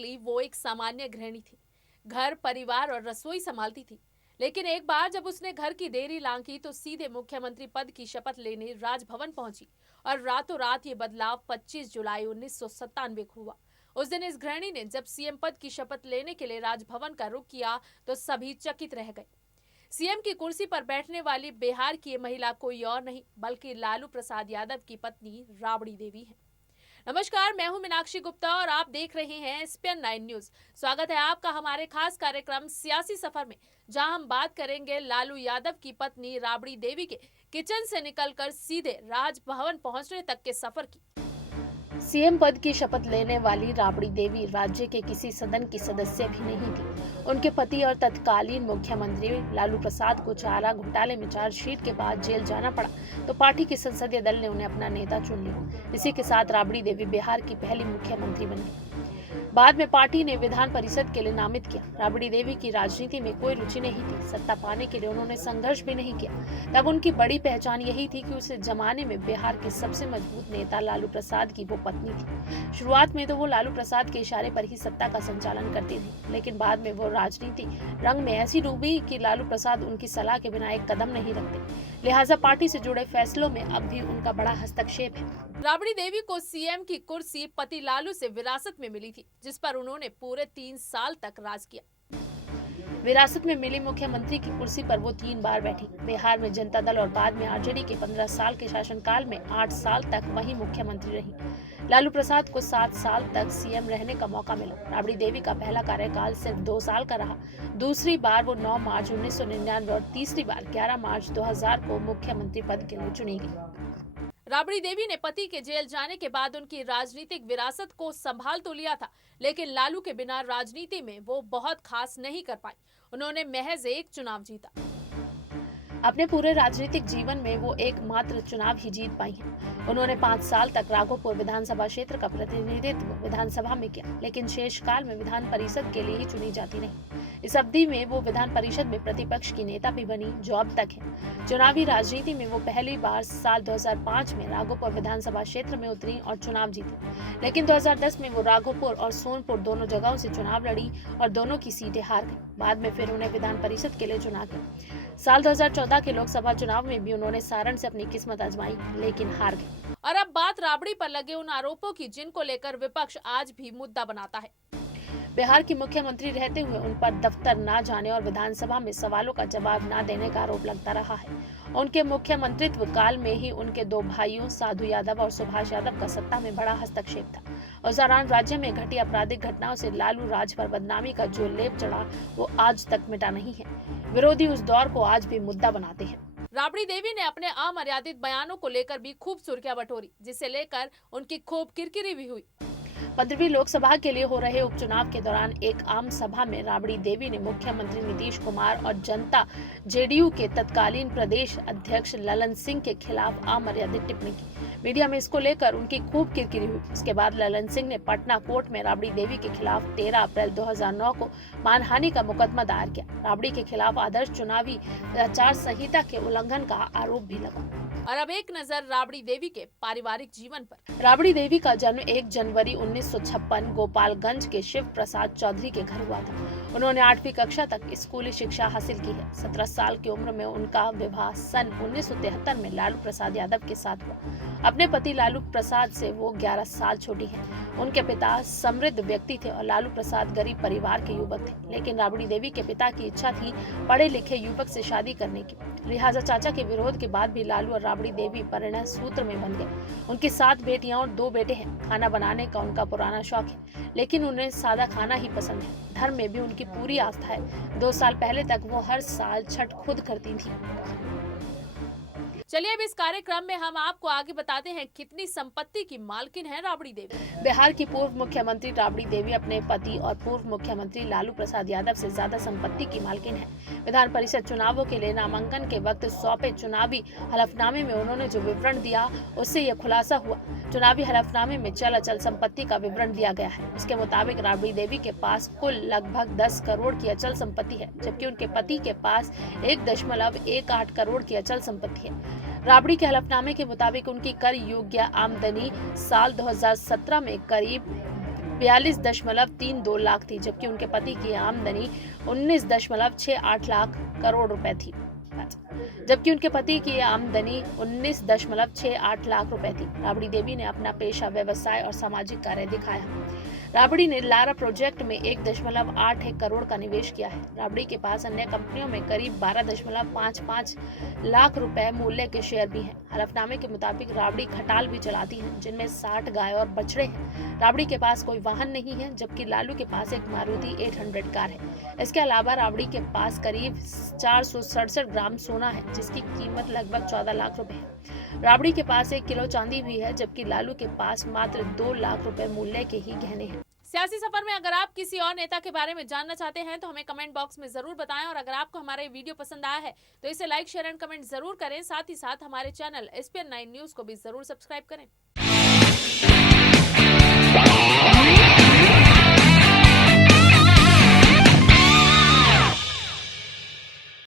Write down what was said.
Basically वो एक सामान्य गृहिणी थी। घर, परिवार और रसोई संभालती थी। लेकिन एक बार जब उसने घर की देरी लांघी तो सीधे मुख्यमंत्री पद की शपथ लेने राजभवन पहुंची और रातों रात ये बदलाव 25 जुलाई 1997 को हुआ। उस दिन इस गृहिणी ने जब सीएम पद की शपथ लेने के लिए राजभवन का रुख किया तो सभी चकित रह गए। सीएम की कुर्सी पर बैठने वाली बिहार की ये महिला कोई और नहीं बल्कि लालू प्रसाद यादव की पत्नी राबड़ी देवी है। नमस्कार, मैं हूं मीनाक्षी गुप्ता और आप देख रहे हैं एसपीएन 9 न्यूज। स्वागत है आपका हमारे खास कार्यक्रम सियासी सफर में, जहां हम बात करेंगे लालू यादव की पत्नी राबड़ी देवी के किचन से निकलकर सीधे राजभवन पहुंचने तक के सफर की। सीएम पद की शपथ लेने वाली राबड़ी देवी राज्य के किसी सदन की सदस्य भी नहीं थी। उनके पति और तत्कालीन मुख्यमंत्री लालू प्रसाद को चारा घोटाले में चार्जशीट के बाद जेल जाना पड़ा तो पार्टी के संसदीय दल ने उन्हें अपना नेता चुन लिया। इसी के साथ राबड़ी देवी बिहार की पहली मुख्यमंत्री बनी। बाद में पार्टी ने विधान परिषद के लिए नामित किया। राबड़ी देवी की राजनीति में कोई रुचि नहीं थी। सत्ता पाने के लिए उन्होंने संघर्ष भी नहीं किया। तब उनकी बड़ी पहचान यही थी कि उस जमाने में बिहार के सबसे मजबूत नेता लालू प्रसाद की वो पत्नी थी। शुरुआत में तो वो लालू प्रसाद के इशारे पर ही सत्ता का संचालन करती थी, लेकिन बाद में वो राजनीति रंग में ऐसी डूबी कि लालू प्रसाद उनकी सलाह के बिना एक कदम नहीं रखते। लिहाजा पार्टी से जुड़े फैसलों में अब भी उनका बड़ा हस्तक्षेप है। राबड़ी देवी को सीएम की कुर्सी पति लालू से विरासत में मिली थी, जिस पर उन्होंने पूरे 3 साल तक राज किया। विरासत में मिली मुख्यमंत्री की कुर्सी पर वो 3 बार बैठी। बिहार में जनता दल और बाद में आरजेडी के 15 साल के शासनकाल में 8 साल तक वही मुख्यमंत्री रही। लालू प्रसाद को 7 साल तक सीएम रहने का मौका मिला। राबड़ी देवी का पहला कार्यकाल सिर्फ 2 साल का रहा। दूसरी बार वो 9 मार्च 1999 और तीसरी बार 11 मार्च 2000 को मुख्यमंत्री पद के लिए चुनी गई। राबड़ी देवी ने पति के जेल जाने के बाद उनकी राजनीतिक विरासत को संभाल तो लिया था, लेकिन लालू के बिना राजनीति में वो बहुत खास नहीं कर पाई। उन्होंने महज एक चुनाव जीता। अपने पूरे राजनीतिक जीवन में वो एकमात्र चुनाव ही जीत पाई हैं। उन्होंने 5 साल तक राघोपुर विधानसभा क्षेत्र का प्रतिनिधित्व विधानसभा में किया, लेकिन शेष काल में विधान परिषद के लिए ही चुनी जाती नहीं। इस अवधि में वो विधान परिषद में प्रतिपक्ष की नेता भी बनी, जो अब तक है। चुनावी राजनीति में वो पहली बार साल 2005 में राघोपुर विधानसभा क्षेत्र में उतरी और चुनाव जीती, लेकिन 2010 में वो राघोपुर और सोनपुर दोनों जगहों से चुनाव लड़ी और दोनों की सीटें हार गई। बाद में फिर उन्हें विधान परिषद के लिए चुना गया। साल 2014 के लोकसभा चुनाव में भी उन्होंने सारण से अपनी किस्मत आजमाई, लेकिन हार गए। और अब बात राबड़ी पर लगे उन आरोपों की जिनको लेकर विपक्ष आज भी मुद्दा बनाता है। बिहार की मुख्यमंत्री रहते हुए उन पर दफ्तर न जाने और विधानसभा में सवालों का जवाब न देने का आरोप लगता रहा है। उनके मुख्यमंत्रित्व काल में ही उनके 2 भाइयों साधु यादव और सुभाष यादव का सत्ता में बड़ा हस्तक्षेप था। उस दौरान राज्य में घटी आपराधिक घटनाओं से लालू राज पर बदनामी का जो लेप चढ़ा वो आज तक मिटा नहीं है। विरोधी उस दौर को आज भी मुद्दा बनाते हैं। राबड़ी देवी ने अपने अमर्यादित बयानों को लेकर भी खूब सुर्खियां बटोरी, जिसे लेकर उनकी खूब किरकिरी भी हुई। 15वीं लोकसभा के लिए हो रहे उपचुनाव के दौरान एक आम सभा में राबड़ी देवी ने मुख्यमंत्री नीतीश कुमार और जनता जेडीयू के तत्कालीन प्रदेश अध्यक्ष ललन सिंह के खिलाफ अमर्यादित टिप्पणी की। मीडिया में इसको लेकर उनकी खूब किरकिरी हुई। इसके बाद ललन सिंह ने पटना कोर्ट में राबड़ी देवी के खिलाफ 13 अप्रैल 2009 को मानहानि का मुकदमा दायर किया। राबड़ी के खिलाफ आदर्श चुनावी आचार संहिता के उल्लंघन का आरोप भी लगा। और अब एक नजर राबड़ी देवी के पारिवारिक जीवन पर। राबड़ी देवी का जन्म 1 जनवरी 1956 गोपालगंज के शिव प्रसाद चौधरी के घर हुआ था। उन्होंने 8वीं कक्षा तक स्कूली शिक्षा हासिल की है। 17 साल की उम्र में उनका विवाह सन 1973 में लालू प्रसाद यादव के साथ हुआ। अपने पति लालू प्रसाद से वो 11 साल छोटी हैं। उनके पिता समृद्ध व्यक्ति थे और लालू प्रसाद गरीब परिवार के युवक थे, लेकिन राबड़ी देवी के पिता की इच्छा थी पढ़े लिखे युवक से शादी करने की। लिहाजा चाचा के विरोध के बाद भी लालू और राबड़ी देवी परिणय सूत्र में बन गए। उनकी 7 बेटियां और 2 बेटे हैं। खाना बनाने का उनका पुराना शौक है, लेकिन उन्हें सादा खाना ही पसंद है। धर्म में भी उनकी पूरी आस्था है। 2 साल पहले तक वो हर साल छठ खुद करती थी। चलिए अब इस कार्यक्रम में हम आपको आगे बताते हैं कितनी संपत्ति की मालकिन है राबड़ी देवी। बिहार की पूर्व मुख्यमंत्री राबड़ी देवी अपने पति और पूर्व मुख्यमंत्री लालू प्रसाद यादव से ज्यादा संपत्ति की मालकिन है। विधान परिषद चुनावों के लिए नामांकन के वक्त सौंपे चुनावी हलफनामे में उन्होंने जो विवरण दिया उससे यह खुलासा हुआ। चुनावी हलफनामे में चल अचल संपत्ति का विवरण दिया गया है। इसके मुताबिक राबड़ी देवी के पास कुल लगभग 10 करोड़ की अचल संपत्ति है, जबकि उनके पति के पास 1.18 करोड़ की अचल संपत्ति है। राबड़ी के हलफनामे के मुताबिक उनकी कर योग्य आमदनी साल 2017 में करीब 42.32 लाख थी, जबकि उनके पति की आमदनी 19.68 लाख करोड़ रुपए थी। जबकि उनके पति की आमदनी 19.68 लाख रुपए थी। राबड़ी देवी ने अपना पेशा, व्यवसाय और सामाजिक कार्य दिखाया। राबड़ी ने लारा प्रोजेक्ट में 1.81 करोड़ का निवेश किया है। राबड़ी के पास अन्य कंपनियों में करीब 12.55 लाख रुपए मूल्य के शेयर भी हैं। हलफनामे के मुताबिक राबड़ी खटाल भी चलाती हैं, जिनमें 60 गाय और बछड़े हैं। राबड़ी के पास कोई वाहन नहीं है, जबकि लालू के पास एक मारुति 800 कार है। इसके अलावा राबड़ी के पास करीब 467 ग्राम सोना है, जिसकी कीमत लगभग 14 लाख रुपए है। राबड़ी के पास 1 किलो चांदी भी है, जबकि लालू के पास मात्र 2 लाख रुपए मूल्य के ही गहने हैं। सियासी सफर में अगर आप किसी और नेता के बारे में जानना चाहते हैं तो हमें कमेंट बॉक्स में जरूर बताएं, और अगर आपको हमारा ये वीडियो पसंद आया है तो इसे लाइक, शेयर एंड कमेंट जरूर करें। साथ ही साथ हमारे चैनल SPN9 न्यूज को भी जरूर सब्सक्राइब करें।